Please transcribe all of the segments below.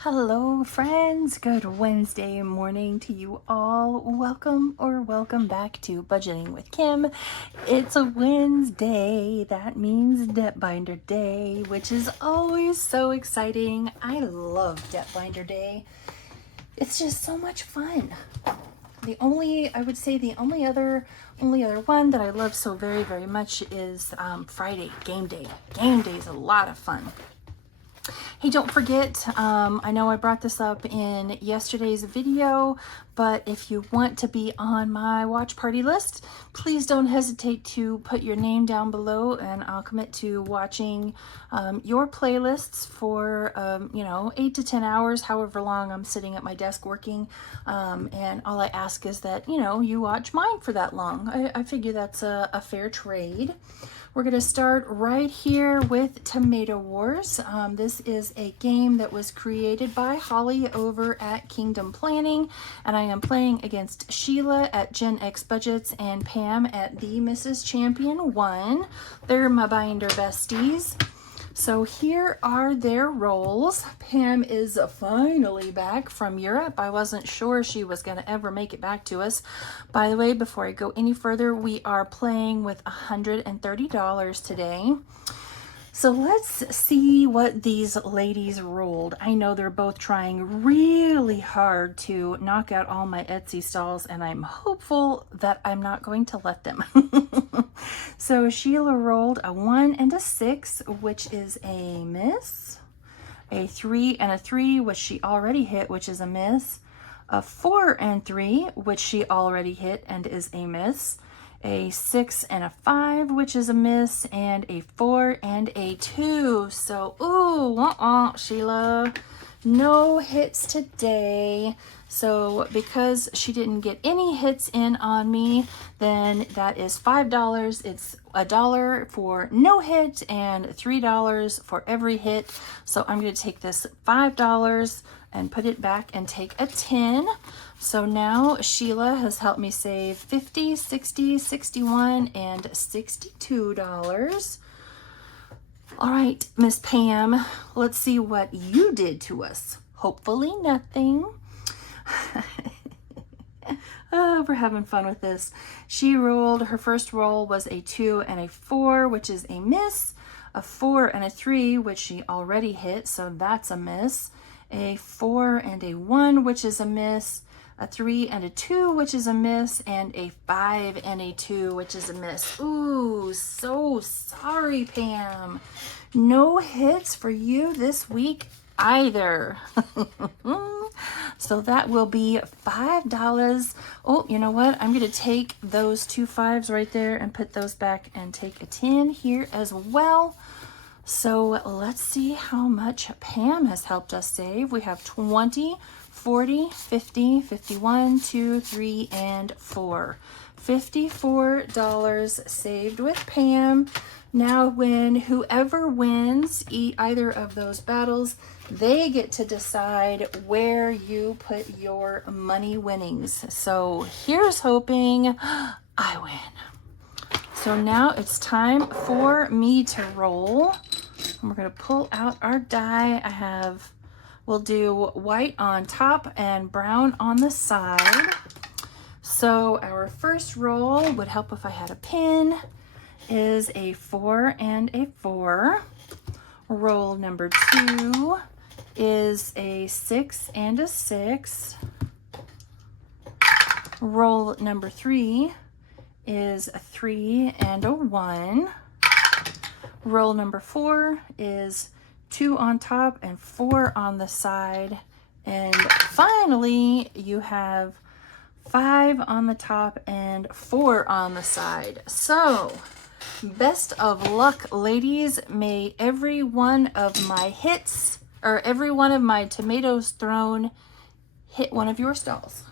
Hello friends, good Wednesday morning to you all. Welcome back to Budgeting with Kim. It's a Wednesday, that means Debt Binder Day, which is always so exciting. I love Debt Binder Day. It's just so much fun. I would say the only other one that I love so very, very much is Friday, game day. Game day is a lot of fun. Hey, don't forget, I know I brought this up in yesterday's video, but if you want to be on my watch party list, please don't hesitate to put your name down below and I'll commit to watching your playlists for, 8 to 10 hours, however long I'm sitting at my desk working. And all I ask is that, you watch mine for that long. I figure that's a fair trade. We're going to start right here with Tomato Wars. This is a game that was created by Holly over at Kingdom Planning, and I am playing against Sheila at Gen X Budgets and Pam at the Mrs. Champion 1. They're my binder besties. So here are their roles. Pam is finally back from Europe. I wasn't sure she was going to ever make it back to us. By the way, before I go any further, we are playing with $130 today. So let's see what these ladies rolled. I know they're both trying really hard to knock out all my Etsy stalls, and I'm hopeful that I'm not going to let them. So Sheila rolled a 1 and a 6, which is a miss. A 3 and a 3, which she already hit, which is a miss. A 4 and 3, which she already hit and is a miss. A 6 and a 5, which is a miss, and a 4 and a 2. So, Sheila, no hits today. So because she didn't get any hits in on me, then that is $5. It's $1 for no hit and $3 for every hit. So I'm going to take this $5 and put it back and take a 10. So now Sheila has helped me save $50, $60, $61, and $62. All right, Miss Pam, let's see what you did to us. Hopefully nothing. Oh, we're having fun with this. She rolled, her first roll was a 2 and a 4, which is a miss. A 4 and a 3, which she already hit, so that's a miss. A 4 and a 1, which is a miss. A 3 and a 2, which is a miss, and a 5 and a 2, which is a miss. Ooh, so sorry, Pam. No hits for you this week either. So that will be $5. Oh, you know what? I'm going to take those 2 5s right there and put those back and take a 10 here as well. So let's see how much Pam has helped us save. We have 20, 40, 50, 51, 2, 3, and 4. $54 saved with Pam. Now when whoever wins either of those battles, they get to decide where you put your money winnings. So here's hoping I win. So now it's time for me to roll. And we're going to pull out our die. We'll do white on top and brown on the side. So our first roll would help if I had a pin, is a 4 and a 4. Roll number 2 is a 6 and a 6. Roll number 3 is a 3 and a 1. Roll number 4 is 2 on top and 4 on the side. And finally, you have 5 on the top and 4 on the side. So, best of luck, ladies. May every one of my hits, or every one of my tomatoes thrown, hit one of your stalls.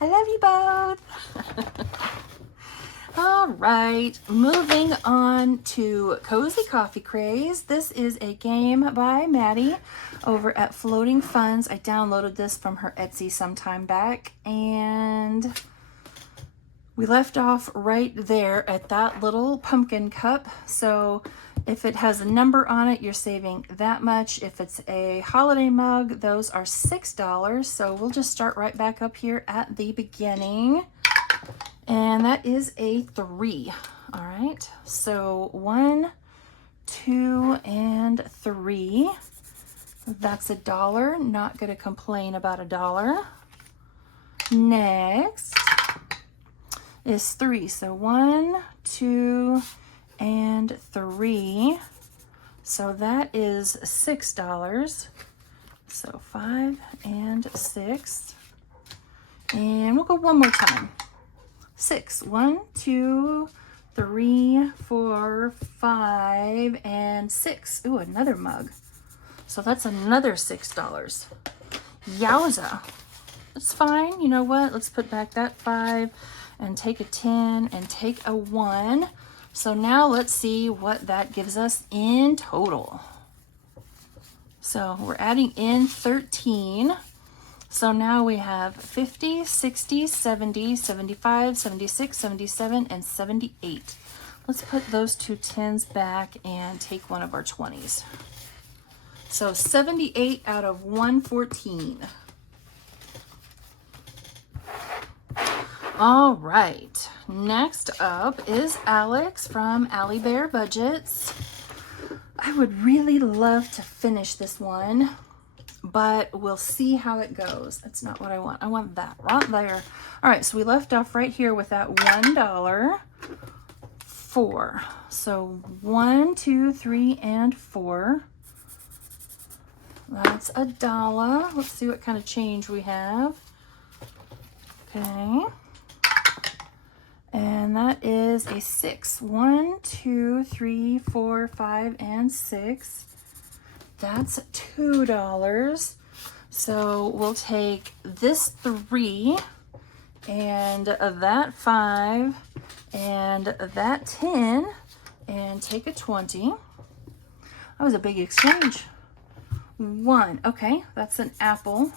I love you both. All right, moving on to Cozy Coffee Craze. This is a game by Maddie over at Floating Funds. I downloaded this from her Etsy some time back, and We left off right there at that little pumpkin cup. So if it has a number on it, you're saving that much. If it's a holiday mug, those are $6. So we'll just start right back up here at the beginning. And that is a 3. All right. So 1, 2, and 3. That's $1. Not going to complain about $1. Next is 3. So 1, 2, and 3. So that is $6. So 5 and 6. And we'll go one more time. 6. 1, 2, 3, 4, 5, and 6. Ooh, another mug. So that's another $6. Yowza. It's fine. You know what? Let's put back that 5 and take a 10 and take a 1. So now let's see what that gives us in total. So we're adding in 13. So now we have 50, 60, 70, 75, 76, 77, and 78. Let's put those 2 10s back and take one of our 20s. So 78 out of 114. All right, next up is Alex from Allie Bear Budgets. I would really love to finish this one, but we'll see how it goes. That's not what I want. I want that right there. All right, so we left off right here with that $1, 4. So 1, 2, 3, and 4. That's $1. Let's see what kind of change we have. Okay. And that is a 6. 1, 2, 3, 4, 5, and 6. That's $2. So we'll take this 3 and that 5 and that 10 and take a 20. That was a big exchange. 1. Okay, that's an apple.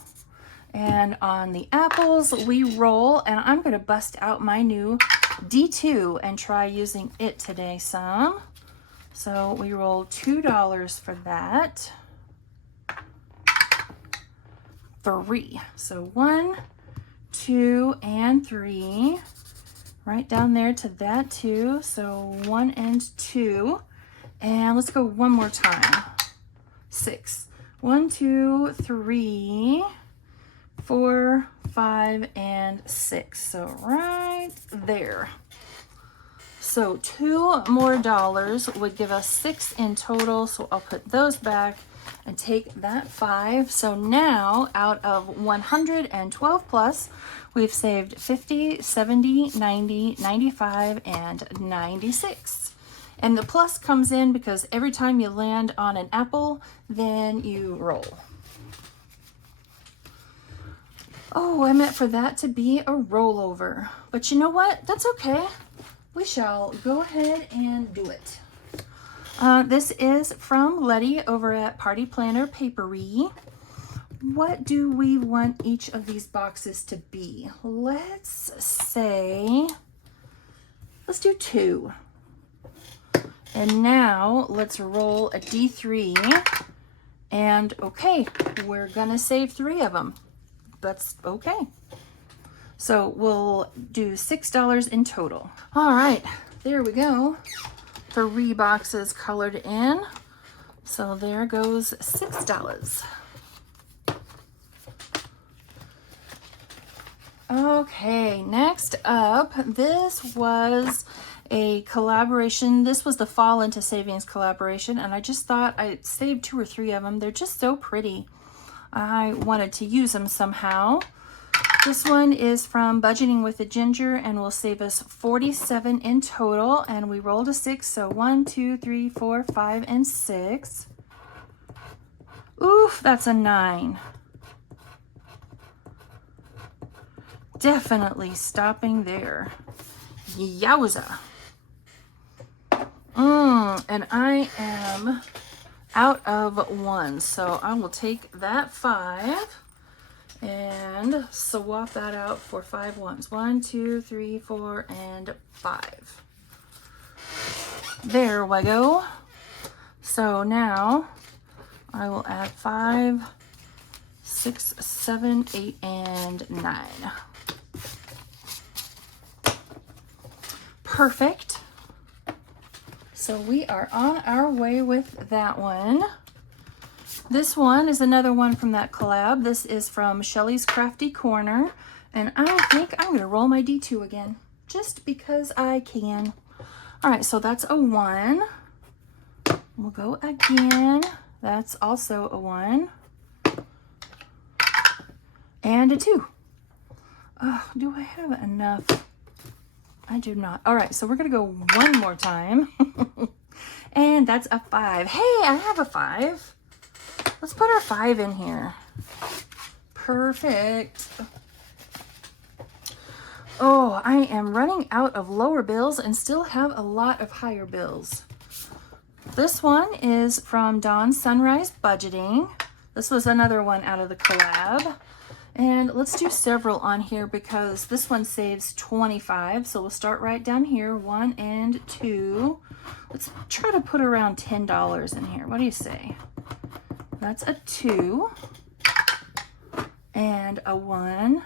And on the apples, we roll, and I'm going to bust out my new D2 and try using it today some. So we roll $2 for that. 3. So 1, 2, and 3. Right down there to that 2. So 1 and 2. And let's go one more time. 6. 1, 2, 3, 4, 5, and 6. So right there. So $2 more would give us 6 in total. So I'll put those back and take that 5. So now out of 112 plus, we've saved 50, 70, 90, 95, and 96. And the plus comes in because every time you land on an apple, then you roll. Oh, I meant for that to be a rollover. But you know what? That's okay. We shall go ahead and do it. This is from Letty over at Party Planner Papery. What do we want each of these boxes to be? Let's do 2. And now let's roll a D3. And okay, we're gonna save 3 of them. That's okay. So we'll do $6 in total. All right, there we go. 3 boxes colored in. So there goes $6. Okay, next up, this was a collaboration. This was the Fall into Savings collaboration, and I just thought I'd save 2 or 3 of them. They're just so pretty. I wanted to use them somehow. This one is from Budgeting with a Ginger and will save us 47 in total. And we rolled a 6, so 1, 2, 3, 4, 5, and 6. Oof, that's a 9. Definitely stopping there. Yowza. And I am out of 1, so I will take that 5 And swap that out for 5 ones. 1, 2, 3, 4, and 5. There we go. So now I will add 5, 6, 7, 8, and 9. Perfect. So we are on our way with that one. This one is another one from that collab. This is from Shelly's Crafty Corner. And I think I'm going to roll my D2 again, just because I can. All right, so that's a 1. We'll go again. That's also a 1. And a 2. Oh, do I have enough? I do not. All right, so we're going to go one more time. And that's a 5. Hey, I have a 5. Let's put our 5 in here. Perfect. Oh, I am running out of lower bills and still have a lot of higher bills. This one is from Dawn Sunrise Budgeting. This was another one out of the collab. And let's do several on here because this one saves 25. So we'll start right down here, 1 and 2. Let's try to put around $10 in here. What do you say? That's a 2 and a 1.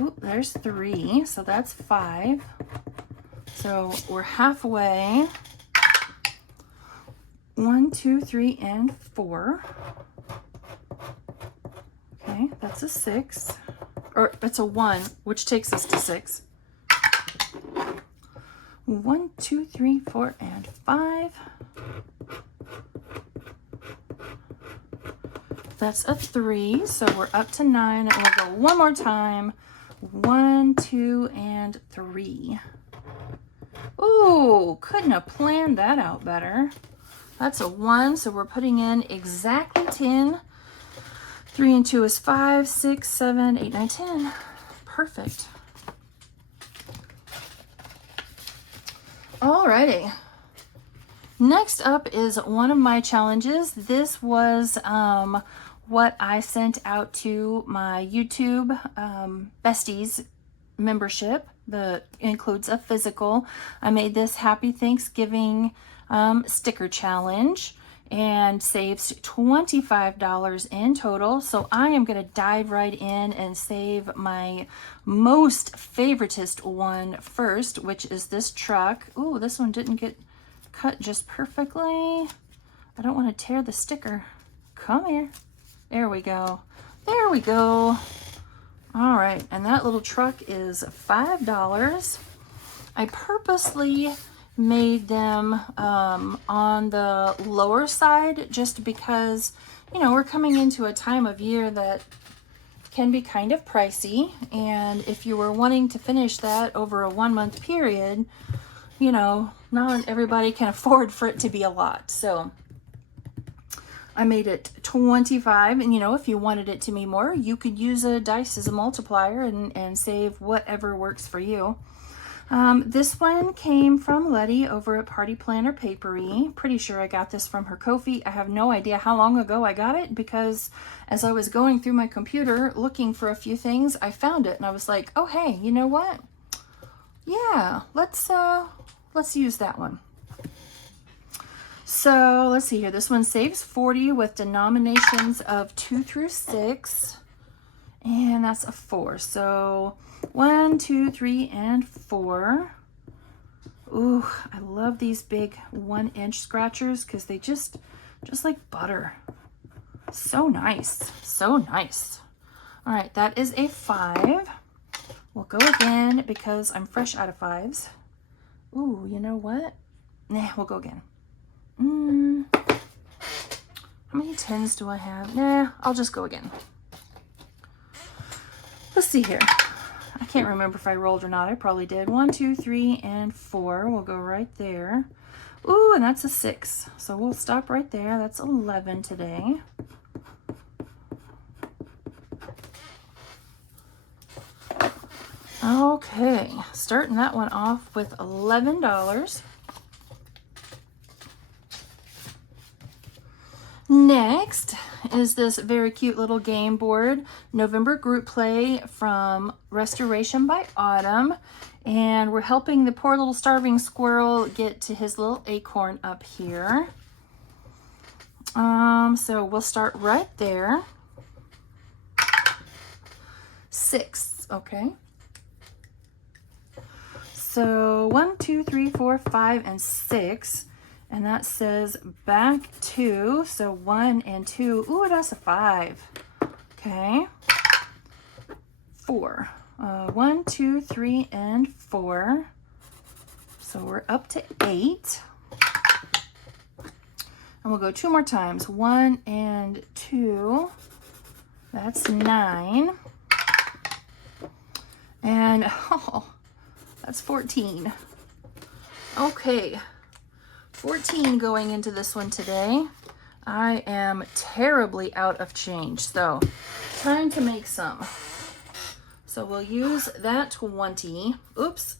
Oop, there's 3, so that's 5. So we're halfway. 1, 2, 3, and 4. Okay, that's a 6. Or it's a 1, which takes us to 6. 1, 2, 3, 4, and 5. That's a 3, so we're up to 9. And we'll go one more time. 1, 2, and 3. Ooh, couldn't have planned that out better. That's a 1, so we're putting in exactly 10. 3 and 2 is 5, 6, 7, 8, 9, 10. Perfect. Alrighty. Next up is one of my challenges. This was what I sent out to my YouTube Besties membership. That includes a physical. I made this Happy Thanksgiving sticker challenge and saves $25 in total. So I am going to dive right in and save my most favoritist one first, which is this truck. Ooh, this one didn't get cut just perfectly. I don't want to tear the sticker. Come here. There we go. There we go. All right, and that little truck is $5. I purposely made them on the lower side just because, you know, we're coming into a time of year that can be kind of pricey, and if you were wanting to finish that over a 1-month period, you know, not everybody can afford for it to be a lot. So I made it 25, and you know, if you wanted it to be more, you could use a dice as a multiplier and save whatever works for you. This one came from Letty over at Party Planner Papery. Pretty sure I got this from her Ko-fi. I have no idea how long ago I got it, because as I was going through my computer looking for a few things, I found it and I was like, oh hey, you know what? Yeah, let's use that one. So let's see here. This one saves 40 with denominations of 2 through 6. And that's a 4. So 1, 2, 3, and 4. Ooh, I love these big 1-inch scratchers because they just like butter. So nice. So nice. All right, that is a 5. We'll go again because I'm fresh out of 5s. Ooh, you know what? Nah, we'll go again. How many 10s do I have? Nah, I'll just go again. Let's see here. I can't remember if I rolled or not. I probably did. 1, 2, 3, and 4. We'll go right there. Ooh, and that's a 6. So we'll stop right there. That's 11 today. Okay, starting that one off with $11. Next is this very cute little game board, November Group Play from Restoration by Autumn. And we're helping the poor little starving squirrel get to his little acorn up here. So we'll start right there. 6, okay. So 1, 2, 3, 4, 5, and 6. And that says back 2. So 1 and 2. Ooh, that's a 5. Okay. 4. 1, 2, 3, and 4. So we're up to 8. And we'll go 2 more times. 1 and 2. That's 9. And, oh, that's 14. Okay. 14 going into this one today. I am terribly out of change, so time to make some. So we'll use that 20. Oops,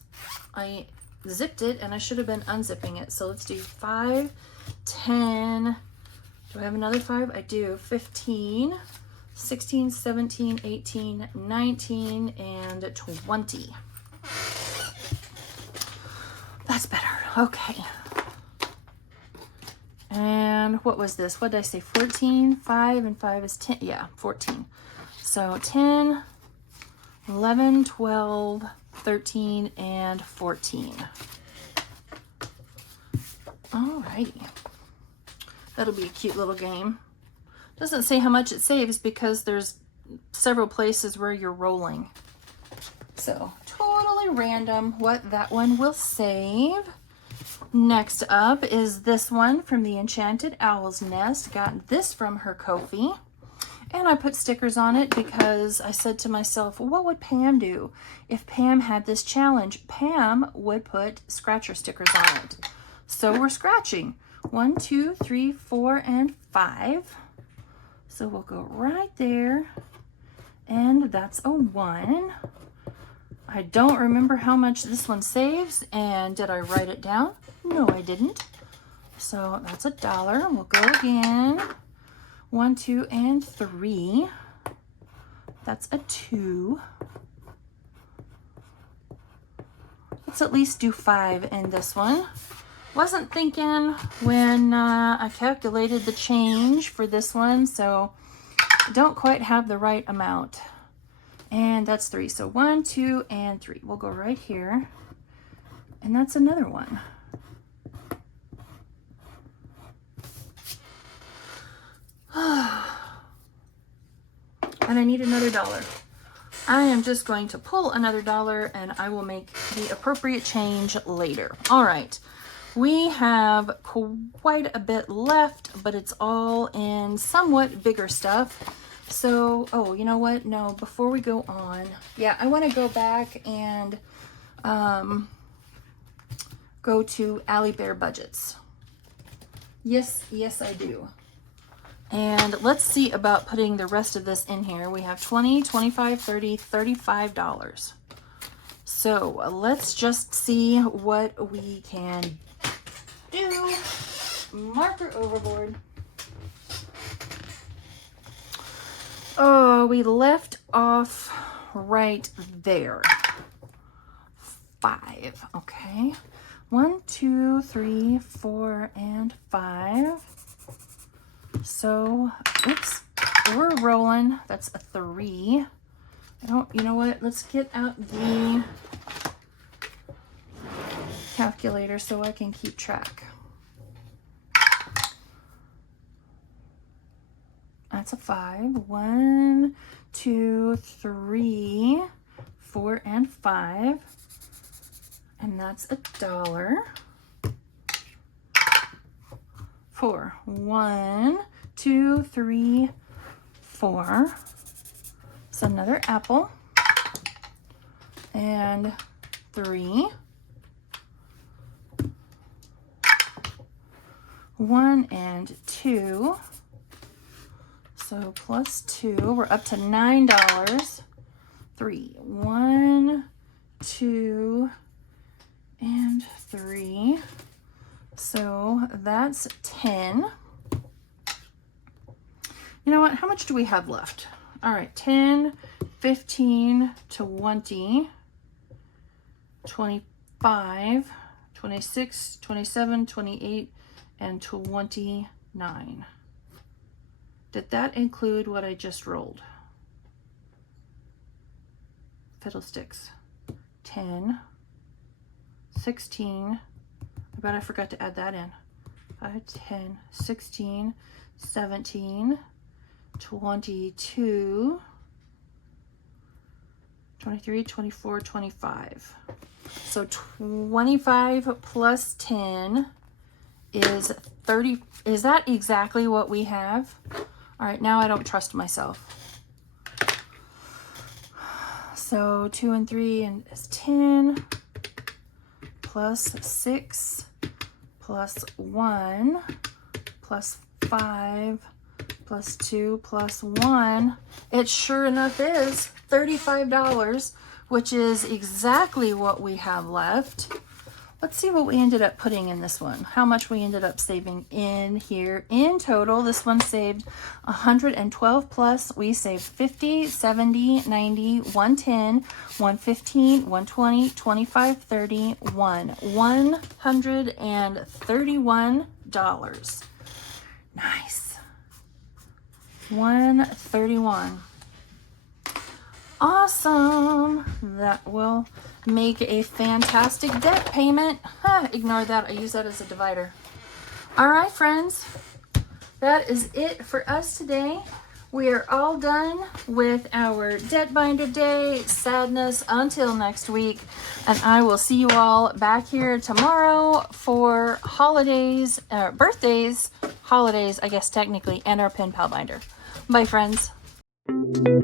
I zipped it and I should have been unzipping it. So let's do 5, 10. Do I have another 5? I do. 15, 16, 17, 18, 19, and 20. That's better. Okay. And what was this? What did I say? 14, 5, and 5 is 10. Yeah, 14. So 10, 11, 12, 13, and 14. Alrighty. That'll be a cute little game. Doesn't say how much it saves because there's several places where you're rolling. So totally random what that one will save. Next up is this one from the Enchanted Owl's Nest. Got this from her Ko-fi. And I put stickers on it because I said to myself, what would Pam do if Pam had this challenge? Pam would put scratcher stickers on it. So we're scratching. 1, 2, 3, 4, and 5. So we'll go right there. And that's a 1. I don't remember how much this one saves. And did I write it down? No, I didn't. So that's $1. We'll go again. 1, 2, and 3. That's a 2. Let's at least do 5 in this one. Wasn't thinking when I calculated the change for this one, so don't quite have the right amount. And that's 3. So 1, 2, and 3. We'll go right here. And that's another 1. And I need another $1. I am just going to pull another $1 and I will make the appropriate change later. All right. We have quite a bit left, but it's all in somewhat bigger stuff. So, oh, you know what? No, before we go on, yeah, I want to go back and go to Allie Bear Budgets. Yes, I do. And let's see about putting the rest of this in here. We have $20, $25, $30, $35. So let's just see what we can do. Marker overboard. Oh, we left off right there. 5. Okay. 1, 2, 3, 4, and 5. So, oops, we're rolling. That's a 3. You know what? Let's get out the calculator so I can keep track. That's a 5. 1, 2, 3, 4, and 5. And that's $1. 4. 1, 2, 3, 4. So another apple. And 3. 1 and 2. So plus 2. We're up to $9. 3. 1, 2, and 3. So that's 10. You know what? How much do we have left? All right, 10, 15, 20, 25, 26, 27, 28, and 29. Did that include what I just rolled? Fiddlesticks. 10, 16. I bet I forgot to add that in. 5, 10, 16, 17, 22, 23, 24, 25. So 25 plus 10 is 30. Is that exactly what we have? All right, now I don't trust myself. So 2 and 3 and is 10 plus 6 plus 1 plus 5 plus 2 plus 1. It sure enough is $35, which is exactly what we have left. Let's see what we ended up putting in this one. How much we ended up saving in here. In total, this one saved 112 plus. We saved 50, 70, 90, 110, 115, 120, 25, 30, $131. Nice. 131. Awesome. That will make a fantastic debt payment. Ignore that. I use that as a divider. All right, friends. That is it for us today. We are all done with our debt binder day sadness until next week. And I will see you all back here tomorrow for holidays, birthdays, holidays, I guess technically, and our pen pal binder. Bye, friends. Thank you.